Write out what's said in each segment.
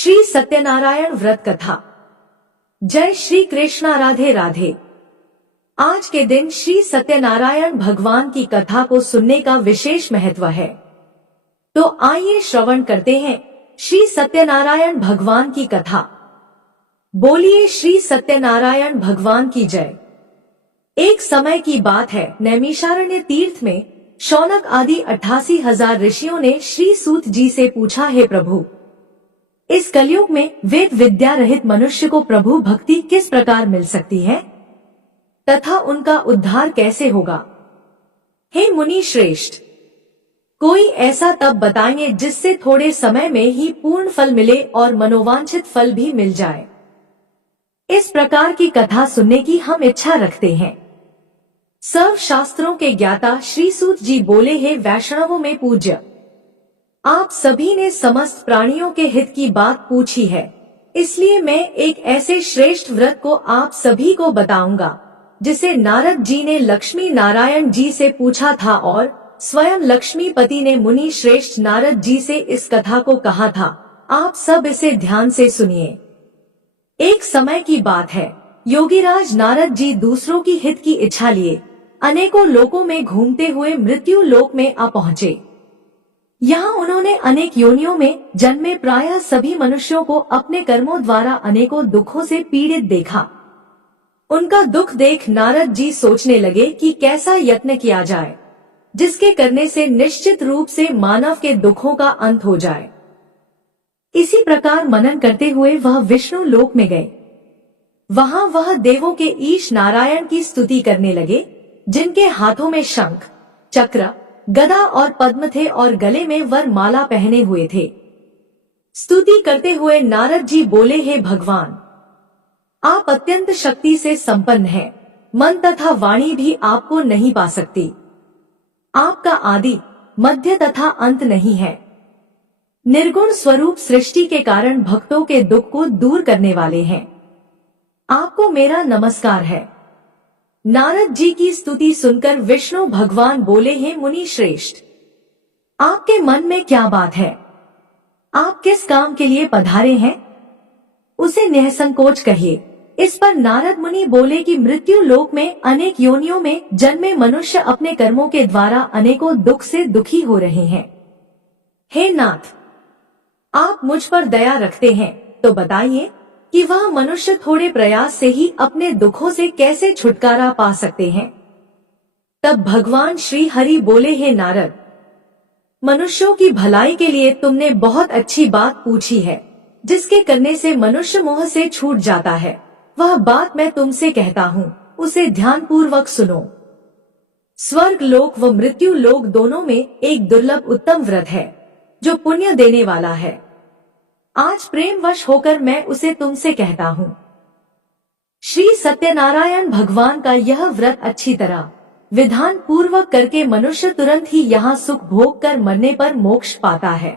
श्री सत्यनारायण व्रत कथा। जय श्री कृष्णा, राधे राधे। आज के दिन श्री सत्यनारायण भगवान की कथा को सुनने का विशेष महत्व है। तो आइए श्रवण करते हैं श्री सत्यनारायण भगवान की कथा। बोलिए श्री सत्यनारायण भगवान की जय। एक समय की बात है, नैमिषारण्य तीर्थ में शौनक आदि 88,000 ऋषियों ने श्री सूत जी से पूछा, हे प्रभु, इस कलयुग में वेद विद्या रहित मनुष्य को प्रभु भक्ति किस प्रकार मिल सकती है तथा उनका उद्धार कैसे होगा। हे मुनि श्रेष्ठ, कोई ऐसा तप बताएंगे जिससे थोड़े समय में ही पूर्ण फल मिले और मनोवांछित फल भी मिल जाए। इस प्रकार की कथा सुनने की हम इच्छा रखते हैं। सर्व शास्त्रों के ज्ञाता श्री सूत जी बोले, हे वैष्णवों में पूज्य, आप सभी ने समस्त प्राणियों के हित की बात पूछी है, इसलिए मैं एक ऐसे श्रेष्ठ व्रत को आप सभी को बताऊंगा जिसे नारद जी ने लक्ष्मी नारायण जी से पूछा था और स्वयं लक्ष्मीपति ने मुनि श्रेष्ठ नारद जी से इस कथा को कहा था। आप सब इसे ध्यान से सुनिए। एक समय की बात है, योगीराज नारद जी दूसरों की हित की इच्छा लिए अनेकों लोकों में घूमते हुए मृत्यु लोक में आ पहुँचे। यहाँ उन्होंने अनेक योनियों में जन्मे प्रायः सभी मनुष्यों को अपने कर्मों द्वारा अनेकों दुखों से पीड़ित देखा। उनका दुख देख नारद जी सोचने लगे कि कैसा यत्न किया जाए जिसके करने से निश्चित रूप से मानव के दुखों का अंत हो जाए। इसी प्रकार मनन करते हुए वह विष्णु लोक में गए। वहाँ वह देवों के ईश नारायण की स्तुति करने लगे, जिनके हाथों में शंख, चक्र, गदा और पद्म थे और गले में वर माला पहने हुए थे। स्तुति करते हुए नारद जी बोले, हे भगवान, आप अत्यंत शक्ति से संपन्न हैं, मन तथा वाणी भी आपको नहीं पा सकती। आपका आदि, मध्य तथा अंत नहीं है। निर्गुण स्वरूप सृष्टि के कारण भक्तों के दुख को दूर करने वाले हैं। आपको मेरा नमस्कार है। नारद जी की स्तुति सुनकर विष्णु भगवान बोले, हे मुनि श्रेष्ठ, आपके मन में क्या बात है? आप किस काम के लिए पधारे हैं? उसे निसंकोच कहिए। इस पर नारद मुनि बोले कि मृत्यु लोक में अनेक योनियों में जन्मे मनुष्य अपने कर्मों के द्वारा अनेकों दुख से दुखी हो रहे हैं। हे नाथ, आप मुझ पर दया रखते हैं तो बताइए कि वह मनुष्य थोड़े प्रयास से ही अपने दुखों से कैसे छुटकारा पा सकते हैं। तब भगवान श्री हरि बोले, हे नारद, मनुष्यों की भलाई के लिए तुमने बहुत अच्छी बात पूछी है, जिसके करने से मनुष्य मोह से छूट जाता है। वह बात मैं तुमसे कहता हूँ, उसे ध्यान पूर्वक सुनो। स्वर्ग लोक व मृत्यु लोक दोनों में एक दुर्लभ उत्तम व्रत है जो पुण्य देने वाला है। आज प्रेमवश होकर मैं उसे तुमसे कहता हूँ। श्री सत्यनारायण भगवान का यह व्रत अच्छी तरह विधान पूर्वक करके मनुष्य तुरंत ही यहाँ सुख भोग कर मरने पर मोक्ष पाता है।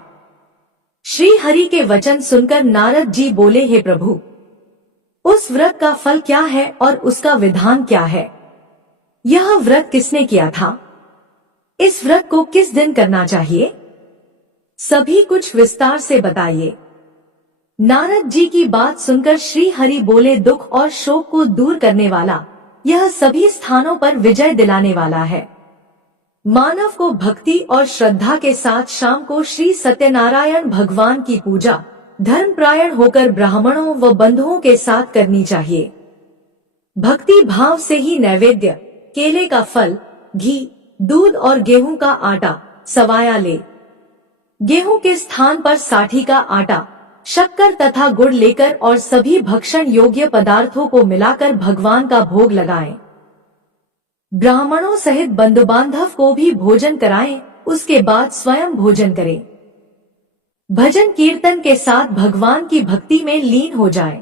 श्री हरि के वचन सुनकर नारद जी बोले, हे प्रभु, उस व्रत का फल क्या है और उसका विधान क्या है? यह व्रत किसने किया था? इस व्रत को किस दिन करना चाहिए? सभी कुछ विस्तार से बताइए। नारद जी की बात सुनकर श्री हरि बोले, दुख और शोक को दूर करने वाला, यह सभी स्थानों पर विजय दिलाने वाला है। मानव को भक्ति और श्रद्धा के साथ शाम को श्री सत्यनारायण भगवान की पूजा धर्मपरायण होकर ब्राह्मणों व बंधुओं के साथ करनी चाहिए। भक्ति भाव से ही नैवेद्य, केले का फल, घी, दूध और गेहूं का आटा सवाया ले। गेहूं के स्थान पर साठी का आटा, शक्कर तथा गुड़ लेकर और सभी भक्षण योग्य पदार्थों को मिलाकर भगवान का भोग लगाएं। ब्राह्मणों सहित बंधु बांधव को भी भोजन कराएं, उसके बाद स्वयं भोजन करें। भजन कीर्तन के साथ भगवान की भक्ति में लीन हो जाएं।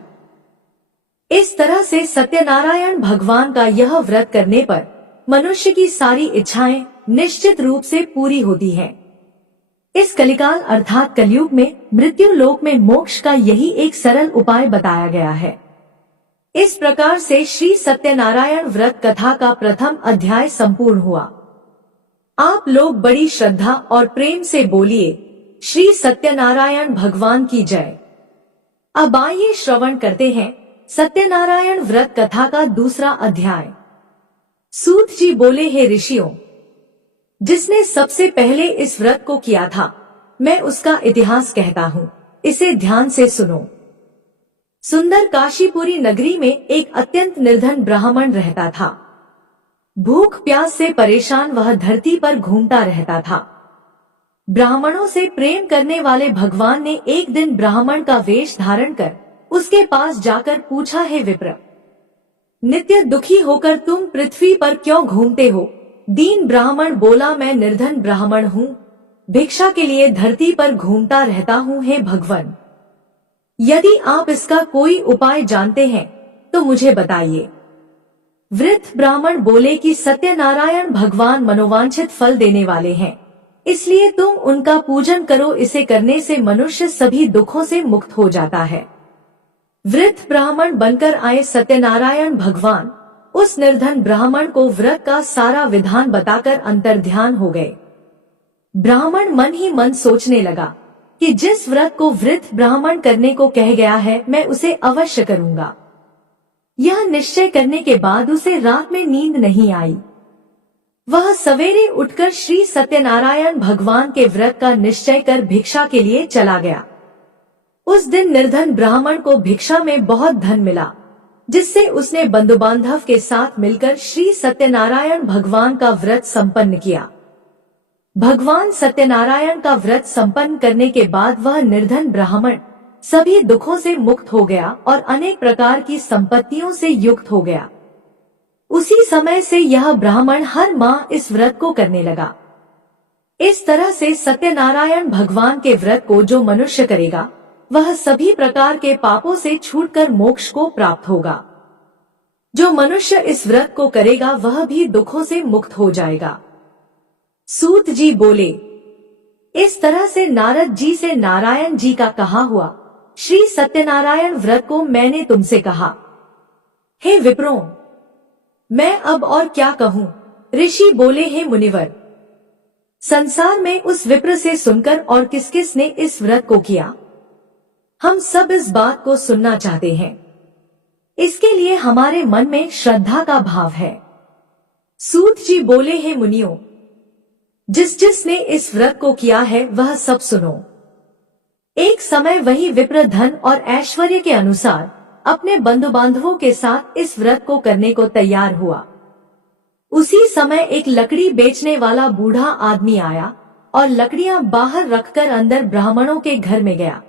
इस तरह से सत्यनारायण भगवान का यह व्रत करने पर मनुष्य की सारी इच्छाएं निश्चित रूप से पूरी होती हैं। इस कलिकाल अर्थात कलयुग में मृत्यु लोक में मोक्ष का यही एक सरल उपाय बताया गया है। इस प्रकार से श्री सत्यनारायण व्रत कथा का प्रथम अध्याय संपूर्ण हुआ। आप लोग बड़ी श्रद्धा और प्रेम से बोलिए, श्री सत्यनारायण भगवान की जय। अब आइए श्रवण करते हैं सत्यनारायण व्रत कथा का दूसरा अध्याय। सूत जी बोले, हे ऋषियों, जिसने सबसे पहले इस व्रत को किया था, मैं उसका इतिहास कहता हूँ, इसे ध्यान से सुनो। सुंदर काशीपुरी नगरी में एक अत्यंत निर्धन ब्राह्मण रहता था। भूख प्यास से परेशान वह धरती पर घूमता रहता था। ब्राह्मणों से प्रेम करने वाले भगवान ने एक दिन ब्राह्मण का वेश धारण कर उसके पास जाकर पूछा, हे विप्र, नित्य दुखी होकर तुम पृथ्वी पर क्यों घूमते हो? दीन ब्राह्मण बोला, मैं निर्धन ब्राह्मण हूँ, भिक्षा के लिए धरती पर घूमता रहता हूँ। हे भगवान, यदि आप इसका कोई उपाय जानते हैं तो मुझे बताइए। वृद्ध ब्राह्मण बोले कि सत्यनारायण भगवान मनोवांछित फल देने वाले हैं, इसलिए तुम उनका पूजन करो, इसे करने से मनुष्य सभी दुखों से मुक्त हो जाता है। वृद्ध ब्राह्मण बनकर आए सत्यनारायण भगवान उस निर्धन ब्राह्मण को व्रत का सारा विधान बताकर अंतर्ध्यान हो गए। ब्राह्मण मन ही मन सोचने लगा कि जिस व्रत को वृद्ध ब्राह्मण करने को कह गया है, मैं उसे अवश्य करूंगा। यह निश्चय करने के बाद उसे रात में नींद नहीं आई। वह सवेरे उठकर श्री सत्यनारायण भगवान के व्रत का निश्चय कर भिक्षा के लिए चला गया। उस दिन निर्धन ब्राह्मण को भिक्षा में बहुत धन मिला, जिससे उसने बंधु बांधव के साथ मिलकर श्री सत्यनारायण भगवान का व्रत संपन्न किया। भगवान सत्यनारायण का व्रत संपन्न करने के बाद वह निर्धन ब्राह्मण सभी दुखों से मुक्त हो गया और अनेक प्रकार की संपत्तियों से युक्त हो गया। उसी समय से यह ब्राह्मण हर माह इस व्रत को करने लगा। इस तरह से सत्यनारायण भगवान के व्रत को जो मनुष्य करेगा, वह सभी प्रकार के पापों से छूटकर मोक्ष को प्राप्त होगा। जो मनुष्य इस व्रत को करेगा वह भी दुखों से मुक्त हो जाएगा। सूत जी बोले, इस तरह से नारद जी से नारायण जी का कहा हुआ श्री सत्यनारायण व्रत को मैंने तुमसे कहा। हे विप्रों, मैं अब और क्या कहूँ? ऋषि बोले, हे मुनिवर, संसार में उस विप्र से सुनकर और किस किस ने इस व्रत को किया, हम सब इस बात को सुनना चाहते हैं। इसके लिए हमारे मन में श्रद्धा का भाव है। सूत जी बोले, हे मुनियों, जिस जिसने इस व्रत को किया है वह सब सुनो। एक समय वही विप्र धन और ऐश्वर्य के अनुसार अपने बंधु बांधवों के साथ इस व्रत को करने को तैयार हुआ। उसी समय एक लकड़ी बेचने वाला बूढ़ा आदमी आया और लकड़ियां बाहर रखकर अंदर ब्राह्मणों के घर में गया।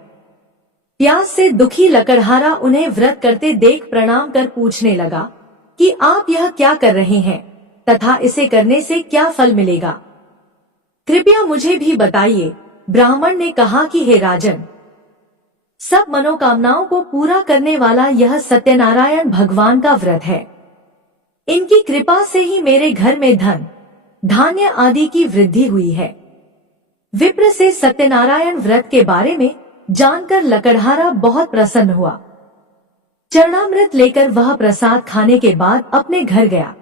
प्यास से दुखी लकड़हारा उन्हें व्रत करते देख प्रणाम कर पूछने लगा कि आप यह क्या कर रहे हैं तथा इसे करने से क्या फल मिलेगा, कृपया मुझे भी बताइए। ब्राह्मण ने कहा कि हे राजन, सब मनोकामनाओं को पूरा करने वाला यह सत्यनारायण भगवान का व्रत है। इनकी कृपा से ही मेरे घर में धन धान्य आदि की वृद्धि हुई है। विप्र से सत्यनारायण व्रत के बारे में जानकर लकड़हारा बहुत प्रसन्न हुआ। चरणामृत लेकर वह प्रसाद खाने के बाद अपने घर गया।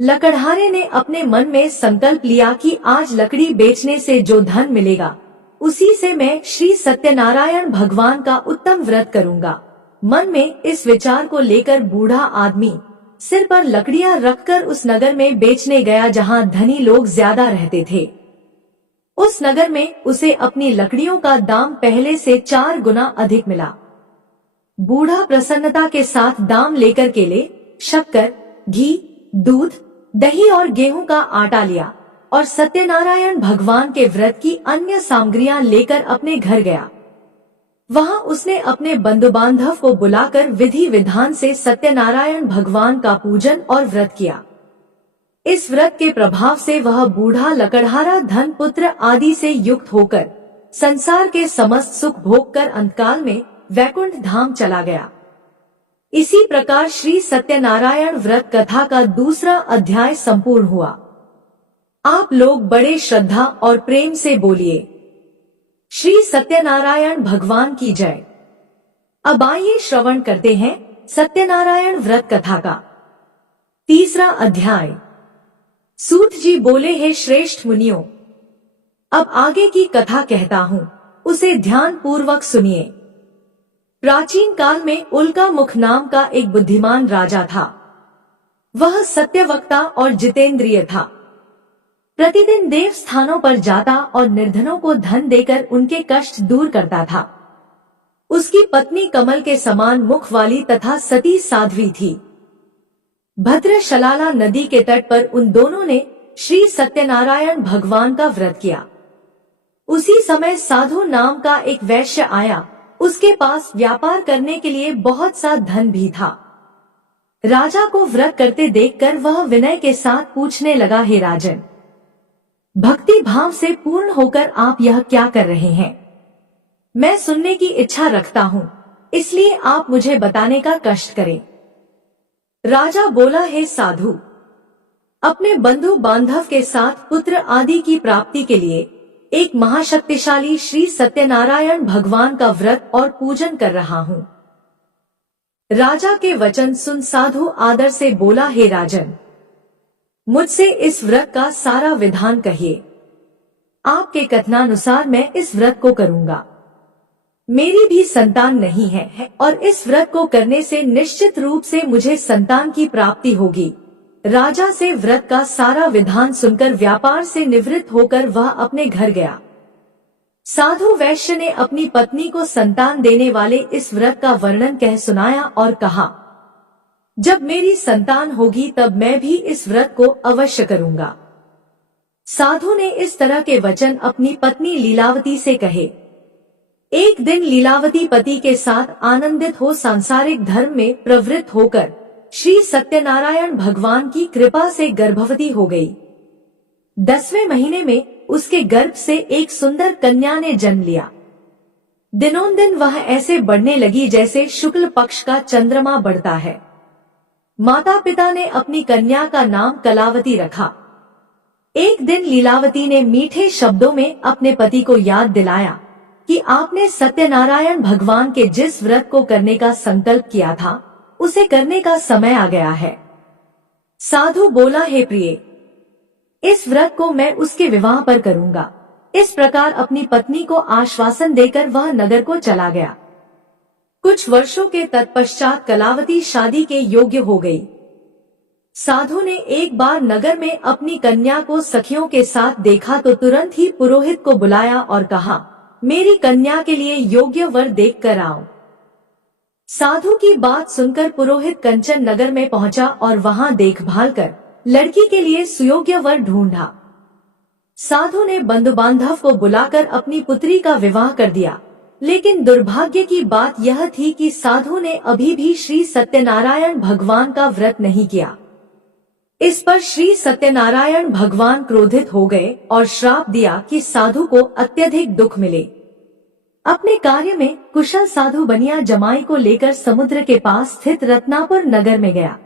लकड़हारे ने अपने मन में संकल्प लिया कि आज लकड़ी बेचने से जो धन मिलेगा उसी से मैं श्री सत्यनारायण भगवान का उत्तम व्रत करूंगा। मन में इस विचार को लेकर बूढ़ा आदमी सिर पर लकड़ियां रखकर उस नगर में बेचने गया जहां धनी लोग ज्यादा रहते थे। उस नगर में उसे अपनी लकड़ियों का दाम पहले से 4 गुना अधिक मिला। बूढ़ा प्रसन्नता के साथ दाम लेकर केले, शक्कर, घी, दूध, दही और गेहूं का आटा लिया और सत्यनारायण भगवान के व्रत की अन्य सामग्रियां लेकर अपने घर गया। वहां उसने अपने बंधु बांधव को बुलाकर विधि विधान से सत्यनारायण भगवान का पूजन और व्रत किया। इस व्रत के प्रभाव से वह बूढ़ा लकड़हारा धन पुत्र आदि से युक्त होकर संसार के समस्त सुख भोग कर अंतकाल में वैकुंठ धाम चला गया। इसी प्रकार श्री सत्यनारायण व्रत कथा का दूसरा अध्याय संपूर्ण हुआ। आप लोग बड़े श्रद्धा और प्रेम से बोलिए, श्री सत्यनारायण भगवान की जय। अब आइए श्रवण करते हैं सत्यनारायण व्रत कथा का तीसरा अध्याय। सूत जी बोले, हे श्रेष्ठ मुनियों, अब आगे की कथा कहता हूँ, उसे ध्यान पूर्वक सुनिए। प्राचीन काल में उल्का मुख नाम का एक बुद्धिमान राजा था। वह सत्यवक्ता और जितेंद्रिय था। प्रतिदिन देव स्थानों पर जाता और निर्धनों को धन देकर उनके कष्ट दूर करता था। उसकी पत्नी कमल के समान मुख वाली तथा सती साध्वी थी। भद्रशलाला नदी के तट पर उन दोनों ने श्री सत्यनारायण भगवान का व्रत किया। उसी समय साधु नाम का एक वैश्य आया। उसके पास व्यापार करने के लिए बहुत सा धन भी था। राजा को व्रत करते देखकर वह विनय के साथ पूछने लगा, हे राजन, भक्ति भाव से पूर्ण होकर आप यह क्या कर रहे हैं? मैं सुनने की इच्छा रखता हूँ, इसलिए आप मुझे बताने का कष्ट करें। राजा बोला, हे साधु, अपने बंधु बांधव के साथ पुत्र आदि की प्राप्ति के लिए एक महाशक्तिशाली श्री सत्यनारायण भगवान का व्रत और पूजन कर रहा हूँ। राजा के वचन सुन साधु आदर से बोला, हे राजन, मुझसे इस व्रत का सारा विधान कहिए। आपके कथनानुसार मैं इस व्रत को करूँगा। मेरी भी संतान नहीं है और इस व्रत को करने से निश्चित रूप से मुझे संतान की प्राप्ति होगी। राजा से व्रत का सारा विधान सुनकर व्यापार से निवृत्त होकर वह अपने घर गया। साधु वैश्य ने अपनी पत्नी को संतान देने वाले इस व्रत का वर्णन कह सुनाया और कहा, जब मेरी संतान होगी तब मैं भी इस व्रत को अवश्य करूंगा। साधु ने इस तरह के वचन अपनी पत्नी लीलावती से कहे। एक दिन लीलावती पति के साथ आनंदित हो सांसारिक धर्म में प्रवृत्त होकर श्री सत्यनारायण भगवान की कृपा से गर्भवती हो गई। 10वें महीने में उसके गर्भ से एक सुंदर कन्या ने जन्म लिया। दिनोंदिन वह ऐसे बढ़ने लगी जैसे शुक्ल पक्ष का चंद्रमा बढ़ता है। माता पिता ने अपनी कन्या का नाम कलावती रखा। एक दिन लीलावती ने मीठे शब्दों में अपने पति को याद दिलाया कि आपने सत्यनारायण भगवान के जिस व्रत को करने का संकल्प किया था उसे करने का समय आ गया है। साधु बोला, हे प्रिय, इस व्रत को मैं उसके विवाह पर करूंगा। इस प्रकार अपनी पत्नी को आश्वासन देकर वह नगर को चला गया। कुछ वर्षों के तत्पश्चात कलावती शादी के योग्य हो गई। साधु ने एक बार नगर में अपनी कन्या को सखियों के साथ देखा तो तुरंत ही पुरोहित को बुलाया और कहा, मेरी कन्या के लिए योग्य वर देख कर आओ। साधु की बात सुनकर पुरोहित कंचन नगर में पहुंचा और वहां देखभाल कर लड़की के लिए सुयोग्य वर ढूंढा। साधु ने बंधु बांधव को बुलाकर अपनी पुत्री का विवाह कर दिया, लेकिन दुर्भाग्य की बात यह थी कि साधु ने अभी भी श्री सत्यनारायण भगवान का व्रत नहीं किया। इस पर श्री सत्यनारायण भगवान क्रोधित हो गए और श्राप दिया कि साधु को अत्यधिक दुख मिले। अपने कार्य में कुशल साधु बनिया जमाई को लेकर समुद्र के पास स्थित रत्नापुर नगर में गया।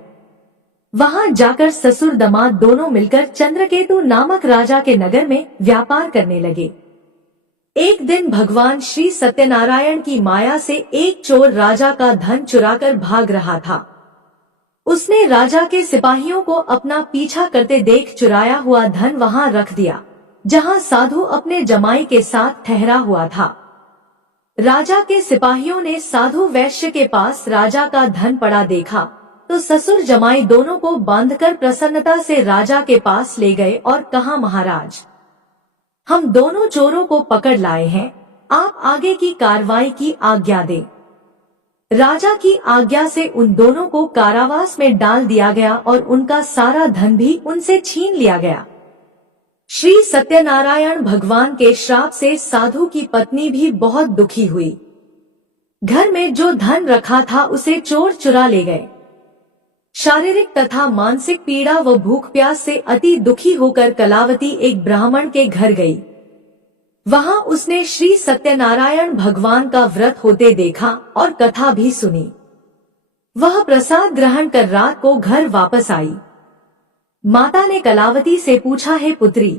वहां जाकर ससुर दामाद दोनों मिलकर चंद्रकेतु नामक राजा के नगर में व्यापार करने लगे। एक दिन भगवान श्री सत्यनारायण की माया से एक चोर राजा का धन चुराकर भाग रहा था। उसने राजा के सिपाहियों को अपना पीछा करते देख चुराया हुआ धन वहां रख दिया, जहां साधु अपने जमाई के साथ ठहरा हुआ था। राजा के सिपाहियों ने साधु वैश्य के पास राजा का धन पड़ा देखा तो ससुर जमाई दोनों को बांधकर प्रसन्नता से राजा के पास ले गए और कहा, महाराज, हम दोनों चोरों को पकड़ लाए हैं, आप आगे की कार्रवाई की आज्ञा दें। राजा की आज्ञा से उन दोनों को कारावास में डाल दिया गया और उनका सारा धन भी उनसे छीन लिया गया। श्री सत्यनारायण भगवान के श्राप से साधु की पत्नी भी बहुत दुखी हुई। घर में जो धन रखा था उसे चोर चुरा ले गए। शारीरिक तथा मानसिक पीड़ा व भूख प्यास से अति दुखी होकर कलावती एक ब्राह्मण के घर गई। वहां उसने श्री सत्यनारायण भगवान का व्रत होते देखा और कथा भी सुनी। वह प्रसाद ग्रहण कर रात को घर वापस आई। माता ने कलावती से पूछा, हे पुत्री,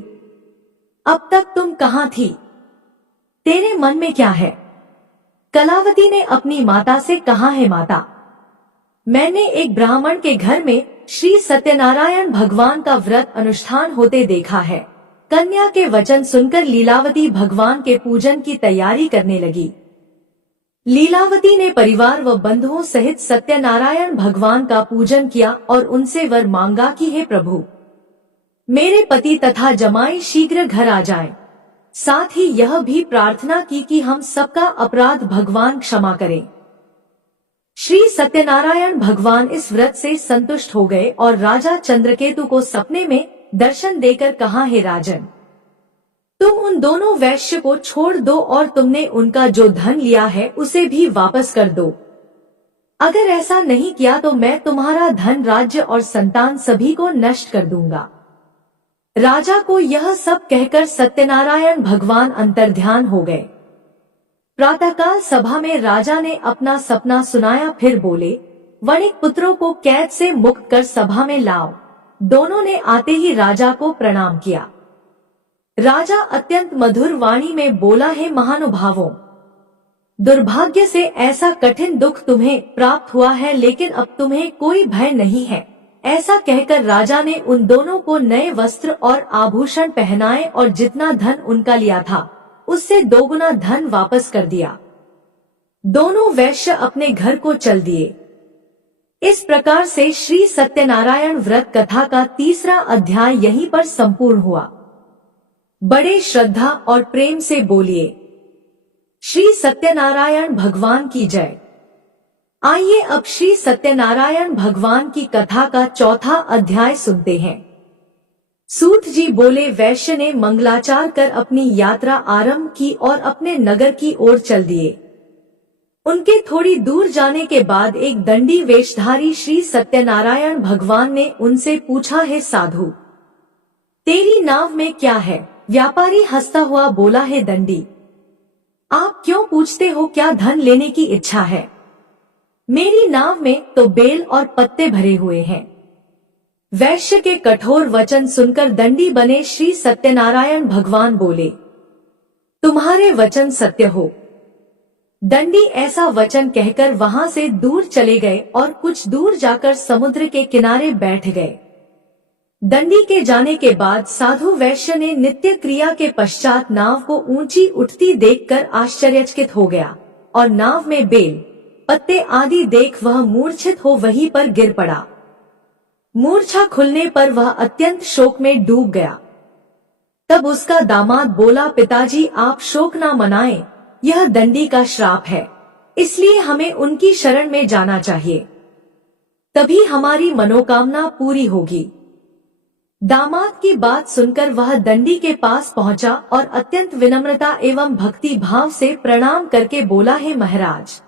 अब तक तुम कहाँ थी? तेरे मन में क्या है? कलावती ने अपनी माता से कहा, है माता, मैंने एक ब्राह्मण के घर में श्री सत्यनारायण भगवान का व्रत अनुष्ठान होते देखा है। कन्या के वचन सुनकर लीलावती भगवान के पूजन की तैयारी करने लगी। लीलावती ने परिवार व बंधुओं सहित सत्यनारायण भगवान का पूजन किया और उनसे वर मांगा कि हे प्रभु, मेरे पति तथा जमाई शीघ्र घर आ जाएं। साथ ही यह भी प्रार्थना की कि हम सबका अपराध भगवान क्षमा करें। श्री सत्यनारायण भगवान इस व्रत से संतुष्ट हो गए और राजा चंद्रकेतु को सपने में दर्शन देकर कहा, हे राजन, तुम उन दोनों वैश्य को छोड़ दो और तुमने उनका जो धन लिया है उसे भी वापस कर दो। अगर ऐसा नहीं किया तो मैं तुम्हारा धन, राज्य और संतान सभी को नष्ट कर दूंगा। राजा को यह सब कहकर सत्यनारायण भगवान अंतर्ध्यान हो गए। प्रातःकाल सभा में राजा ने अपना सपना सुनाया, फिर बोले, वणिक पुत्रों को कैद से मुक्त कर सभा में लाओ। दोनों ने आते ही राजा को प्रणाम किया। राजा अत्यंत मधुर वाणी में बोला, हे महानुभावों, दुर्भाग्य से ऐसा कठिन दुख तुम्हें प्राप्त हुआ है, लेकिन अब तुम्हें कोई भय नहीं है। ऐसा कहकर राजा ने उन दोनों को नए वस्त्र और आभूषण पहनाए और जितना धन उनका लिया था उससे दोगुना धन वापस कर दिया। दोनों वैश्य अपने घर को चल दिए। इस प्रकार से श्री सत्यनारायण व्रत कथा का तीसरा अध्याय यहीं पर संपूर्ण हुआ। बड़े श्रद्धा और प्रेम से बोलिए, श्री सत्यनारायण भगवान की जय। आइए अब श्री सत्यनारायण भगवान की कथा का चौथा अध्याय सुनते हैं। सूत जी बोले, वैश्य ने मंगलाचार कर अपनी यात्रा आरंभ की और अपने नगर की ओर चल दिए। उनके थोड़ी दूर जाने के बाद एक दंडी वेशधारी श्री सत्यनारायण भगवान ने उनसे पूछा, हे साधु, तेरी नाव में क्या है? व्यापारी हंसता हुआ बोला, हे दंडी, आप क्यों पूछते हो, क्या धन लेने की इच्छा है? मेरी नाव में तो बेल और पत्ते भरे हुए हैं। वैश्य के कठोर वचन सुनकर दंडी बने श्री सत्यनारायण भगवान बोले, तुम्हारे वचन सत्य हो। दंडी ऐसा वचन कहकर वहां से दूर चले गए और कुछ दूर जाकर समुद्र के किनारे बैठ गए। दंडी के जाने के बाद साधु वैश्य ने नित्य क्रिया के पश्चात नाव को ऊंची उठती देखकर आश्चर्यचकित हो गया और नाव में बेल पत्ते आदि देख वह मूर्छित हो वहीं पर गिर पड़ा। मूर्छा खुलने पर वह अत्यंत शोक में डूब गया। तब उसका दामाद बोला, पिताजी आप शोक ना मनाएं, यह दंडी का श्राप है, इसलिए हमें उनकी शरण में जाना चाहिए, तभी हमारी मनोकामना पूरी होगी। दामाद की बात सुनकर वह दंडी के पास पहुंचा और अत्यंत विनम्रता एवं भक्ति भाव से प्रणाम करके बोला, हे महाराज,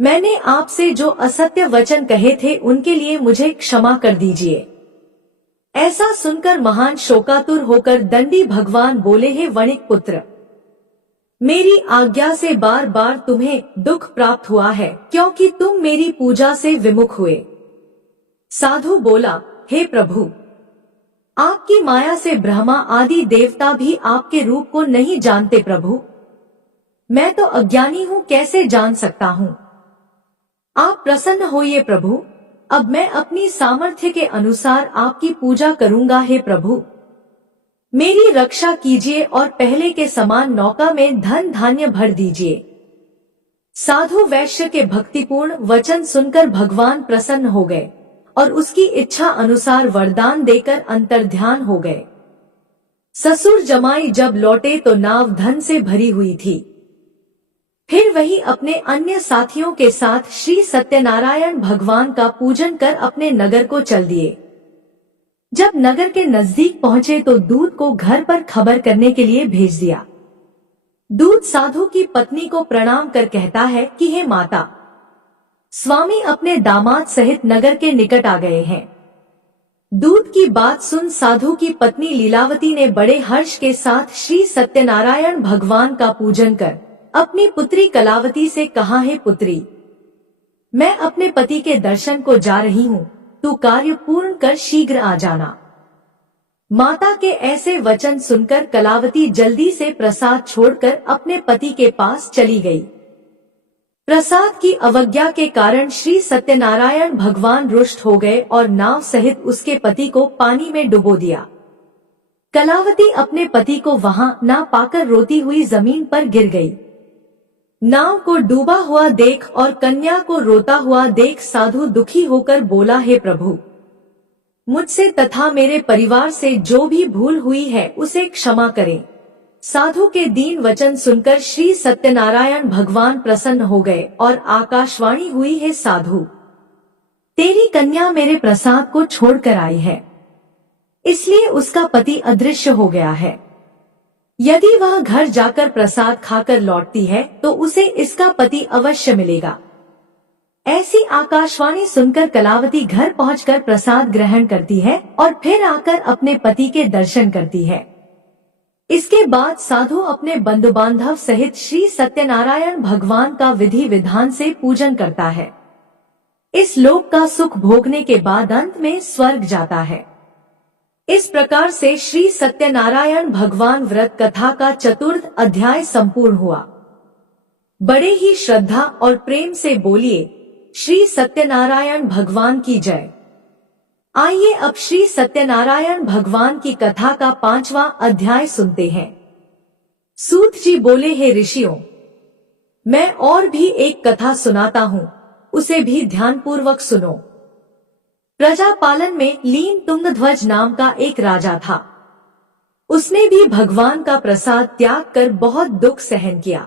मैंने आपसे जो असत्य वचन कहे थे उनके लिए मुझे क्षमा कर दीजिए। ऐसा सुनकर महान शोकातुर होकर दंडी भगवान बोले, हे वणिक पुत्र, मेरी आज्ञा से बार बार तुम्हें दुख प्राप्त हुआ है क्योंकि तुम मेरी पूजा से विमुख हुए। साधु बोला, हे प्रभु, आपकी माया से ब्रह्मा आदि देवता भी आपके रूप को नहीं जानते। प्रभु, मैं तो अज्ञानी हूँ, कैसे जान सकता हूँ? आप प्रसन्न होइए प्रभु, अब मैं अपनी सामर्थ्य के अनुसार आपकी पूजा करूंगा। हे प्रभु, मेरी रक्षा कीजिए और पहले के समान नौका में धन धान्य भर दीजिए। साधु वैश्य के भक्तिपूर्ण वचन सुनकर भगवान प्रसन्न हो गए और उसकी इच्छा अनुसार वरदान देकर अंतर्ध्यान हो गए। ससुर जमाई जब लौटे तो नाव धन से भरी हुई थी। फिर वही अपने अन्य साथियों के साथ श्री सत्यनारायण भगवान का पूजन कर अपने नगर को चल दिए। जब नगर के नजदीक पहुंचे तो दूत को घर पर खबर करने के लिए भेज दिया। दूत साधु की पत्नी को प्रणाम कर कहता है कि हे माता, स्वामी अपने दामाद सहित नगर के निकट आ गए हैं। दूत की बात सुन साधु की पत्नी लीलावती ने बड़े हर्ष के साथ श्री सत्यनारायण भगवान का पूजन कर अपनी पुत्री कलावती से कहा, हे पुत्री, मैं अपने पति के दर्शन को जा रही हूँ, तू कार्य पूर्ण कर शीघ्र आ जाना। माता के ऐसे वचन सुनकर कलावती जल्दी से प्रसाद छोड़कर अपने पति के पास चली गई। प्रसाद की अवज्ञा के कारण श्री सत्यनारायण भगवान रुष्ट हो गए और नाव सहित उसके पति को पानी में डुबो दिया। कलावती अपने पति को वहां ना पाकर रोती हुई जमीन पर गिर गई। नाव को डूबा हुआ देख और कन्या को रोता हुआ देख साधु दुखी होकर बोला, हे प्रभु, मुझसे तथा मेरे परिवार से जो भी भूल हुई है उसे क्षमा करें। साधु के दीन वचन सुनकर श्री सत्यनारायण भगवान प्रसन्न हो गए और आकाशवाणी हुई, हे साधु, तेरी कन्या मेरे प्रसाद को छोड़कर आई है, इसलिए उसका पति अदृश्य हो गया है। यदि वह घर जाकर प्रसाद खाकर लौटती है तो उसे इसका पति अवश्य मिलेगा। ऐसी आकाशवाणी सुनकर कलावती घर पहुंचकर प्रसाद ग्रहण करती है और फिर आकर अपने पति के दर्शन करती है। इसके बाद साधु अपने बंधु बांधव सहित श्री सत्यनारायण भगवान का विधि विधान से पूजन करता है। इस लोक का सुख भोगने के बाद अंत में स्वर्ग जाता है। इस प्रकार से श्री सत्यनारायण भगवान व्रत कथा का चतुर्थ अध्याय संपूर्ण हुआ। बड़े ही श्रद्धा और प्रेम से बोलिए, श्री सत्यनारायण भगवान की जय। आइए अब श्री सत्यनारायण भगवान की कथा का 5वां अध्याय सुनते हैं। सूत जी बोले, हे ऋषियों, मैं और भी एक कथा सुनाता हूँ, उसे भी ध्यानपूर्वक सुनो। प्रजापालन में लीन तुंगध्वज नाम का एक राजा था। उसने भी भगवान का प्रसाद त्याग कर बहुत दुख सहन किया।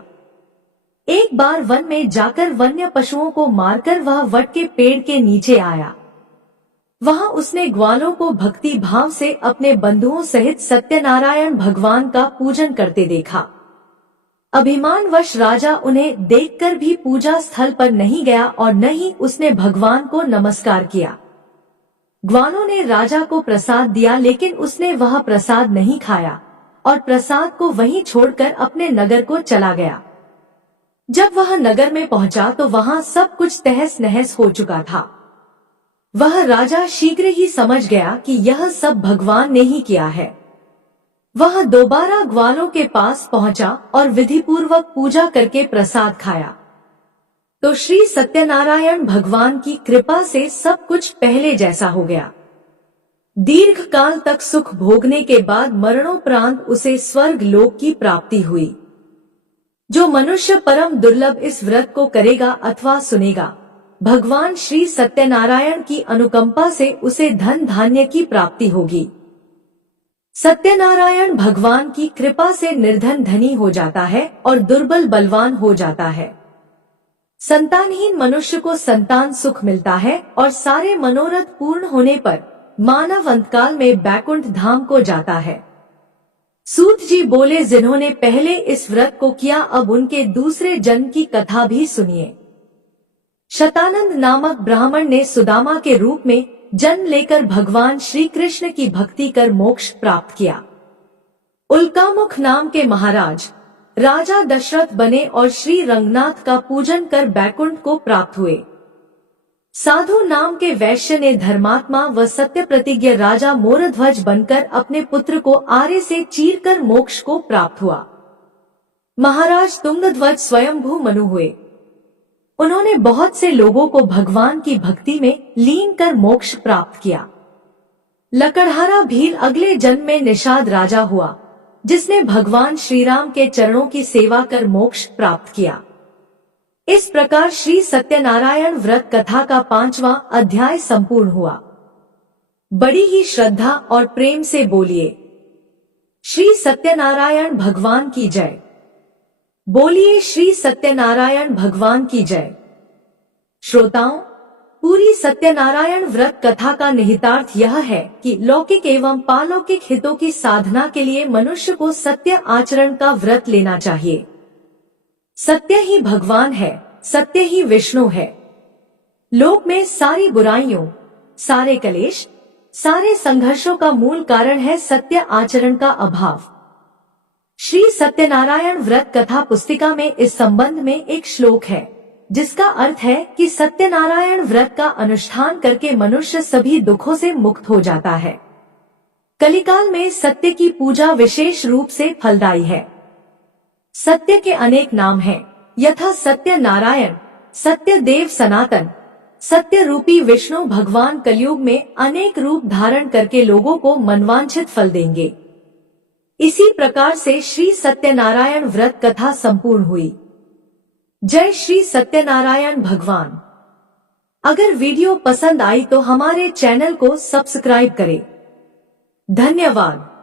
एक बार वन में जाकर वन्य पशुओं को मारकर वह वट के पेड़ के नीचे आया। वहां उसने ग्वालों को भक्ति भाव से अपने बंधुओं सहित सत्यनारायण भगवान का पूजन करते देखा। अभिमानवश राजा उन्हें देखकर भी पूजा स्थल पर नहीं गया और न ही उसने भगवान को नमस्कार किया। ग्वालों ने राजा को प्रसाद दिया, लेकिन उसने वह प्रसाद नहीं खाया और प्रसाद को वहीं छोड़कर अपने नगर को चला गया। जब वह नगर में पहुंचा तो वहां सब कुछ तहस नहस हो चुका था। वह राजा शीघ्र ही समझ गया कि यह सब भगवान ने ही किया है। वह दोबारा ग्वालों के पास पहुंचा और विधिपूर्वक पूजा करके प्रसाद खाया तो श्री सत्यनारायण भगवान की कृपा से सब कुछ पहले जैसा हो गया। दीर्घ काल तक सुख भोगने के बाद मरणोपरांत उसे स्वर्ग लोक की प्राप्ति हुई। जो मनुष्य परम दुर्लभ इस व्रत को करेगा अथवा सुनेगा, भगवान श्री सत्यनारायण की अनुकंपा से उसे धन धान्य की प्राप्ति होगी। सत्यनारायण भगवान की कृपा से निर्धन धनी हो जाता है और दुर्बल बलवान हो जाता है। संतानहीन मनुष्य को संतान सुख मिलता है और सारे मनोरथ पूर्ण होने पर मानव अंतकाल में बैकुंठ धाम को जाता है। सूत जी बोले, जिन्होंने पहले इस व्रत को किया अब उनके दूसरे जन्म की कथा भी सुनिए। शतानंद नामक ब्राह्मण ने सुदामा के रूप में जन्म लेकर भगवान श्री कृष्ण की भक्ति कर मोक्ष प्राप्त किया। उल्कामुख नाम के महाराज राजा दशरथ बने और श्री रंगनाथ का पूजन कर बैकुंठ को प्राप्त हुए। साधु नाम के वैश्य ने धर्मात्मा व सत्य प्रतिज्ञ राजा मोरध्वज बनकर अपने पुत्र को आरे से चीरकर मोक्ष को प्राप्त हुआ। महाराज तुंगध्वज स्वयंभू मनु हुए। उन्होंने बहुत से लोगों को भगवान की भक्ति में लीन कर मोक्ष प्राप्त किया। लकड़हारा भील अगले जन्म में निषाद राजा हुआ, जिसने भगवान श्री राम के चरणों की सेवा कर मोक्ष प्राप्त किया। इस प्रकार श्री सत्यनारायण व्रत कथा का 5वां अध्याय संपूर्ण हुआ। बड़ी ही श्रद्धा और प्रेम से बोलिए, श्री सत्यनारायण भगवान की जय। बोलिए, श्री सत्यनारायण भगवान की जय। श्रोताओं, पूरी सत्यनारायण व्रत कथा का निहितार्थ यह है कि लौकिक एवं पालौकिक हितों की साधना के लिए मनुष्य को सत्य आचरण का व्रत लेना चाहिए। सत्य ही भगवान है, सत्य ही विष्णु है। लोक में सारी बुराइयों, सारे कलेश, सारे संघर्षों का मूल कारण है सत्य आचरण का अभाव। श्री सत्यनारायण व्रत कथा पुस्तिका में इस संबंध में एक श्लोक है, जिसका अर्थ है कि सत्यनारायण व्रत का अनुष्ठान करके मनुष्य सभी दुखों से मुक्त हो जाता है। कलिकाल में सत्य की पूजा विशेष रूप से फलदायी है। सत्य के अनेक नाम हैं, यथा सत्य नारायण, सत्य देव सनातन, सत्य रूपी विष्णु भगवान कलयुग में अनेक रूप धारण करके लोगों को मनवांछित फल देंगे। इसी प्रकार से श्री सत्यनारायण व्रत कथा संपूर्ण हुई। जय श्री सत्यनारायण भगवान। अगर वीडियो पसंद आई तो हमारे चैनल को सब्सक्राइब करें। धन्यवाद।